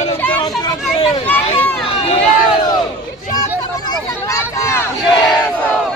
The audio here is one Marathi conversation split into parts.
शिक्षक समन्वय संघाचा शिक्षक समन्वय संघाचा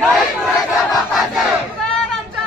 हक्काचे अनुदान आमच्या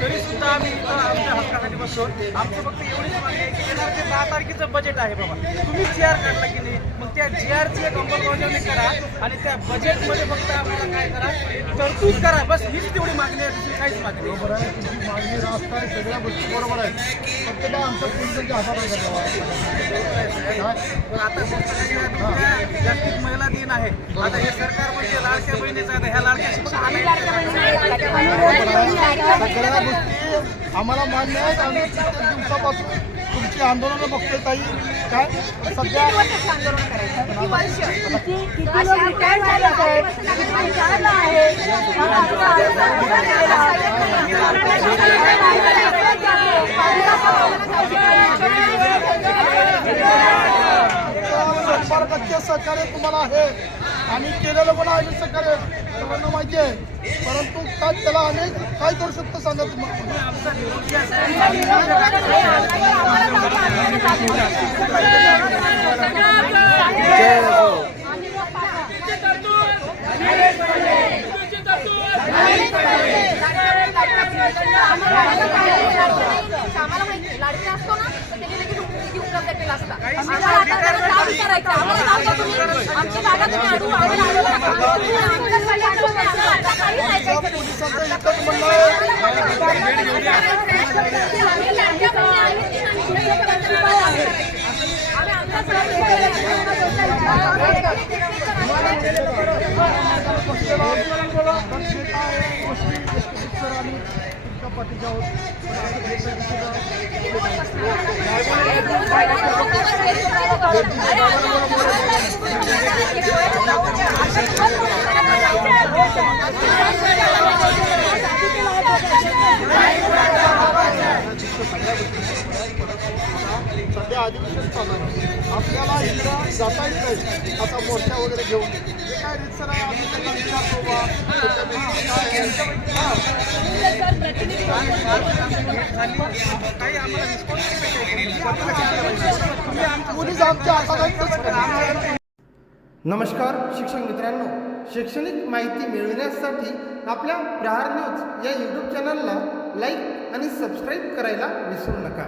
तरी सुद्धा आम्ही इथं आमच्या हक्कासाठी बसतो आमचं फक्त एवढीच मागणी आहे की येणार जे दहा तारखेचं बजेट आहे बाबा. तुम्ही जी आर काढला की नाही मग त्या जी आरची एक अंमलबजावणी करा आणि त्या बजेटमध्ये फक्त आम्हाला काय करा तरतूद करा. बस हीच तेवढी मागणी आहे दुसरी काहीच मागणी बरोबर आहे तुमची मागणी रास्ता आहे सगळ्या गोष्टी बरोबर आहेत. फक्त काय हातात आता जागतिक महिला दिन आहे. आता हे सरकार म्हणजे लाडक्या बहिणीचं आहे. ह्या लाडक्या सगळ्या गोष्टी आम्हाला मान्य आहे आम्ही दिवसापासून तुमची आंदोलनं बघतोय ताई. काय? सध्या शंभर टक्के सहकार्य तुम्हाला आहे. आम्ही केलेलं पण आम्ही सहकार्य. सर्वांना माहिती आहे. परंतु काय त्याला आम्ही काय करू शकतो सांगा तुम्हाला लाडके असतो ना त्यांनी लगेच उपलब्ध केला असता आम्हाला आता काम करायचं आम्हाला तुम्ही. आमची जागा तुम्ही आम्हाला अडवू नका. तुम्ही आमच्यासाठी अडवू नका. आम्हाला आता काही नाही त्या करायचं. पोलिसांचं एकच म्हणणं आहे आम्ही लाडक्या बहिणी आहेत, ती आम्ही पुढे लोकांना आहे. आम्ही आमचा सण सध्या अधिवेशन चालू आहे आपल्याला इकडं जाता येत नाही. आता मोर्चा वगैरे घेऊन. हे काय रितसर आहे? आम्ही त्यांना विचारतो बा. काही आम्हाला रिस्पॉन्स पोलीस आमच्या हातात नमस्कार शिक्षक मित्रांनो. शैक्षणिक माहिती मिळविण्यासाठी आपल्या प्रहार न्यूज या यूट्यूब चॅनलला लाईक आणि सबस्क्राईब करायला विसरू नका.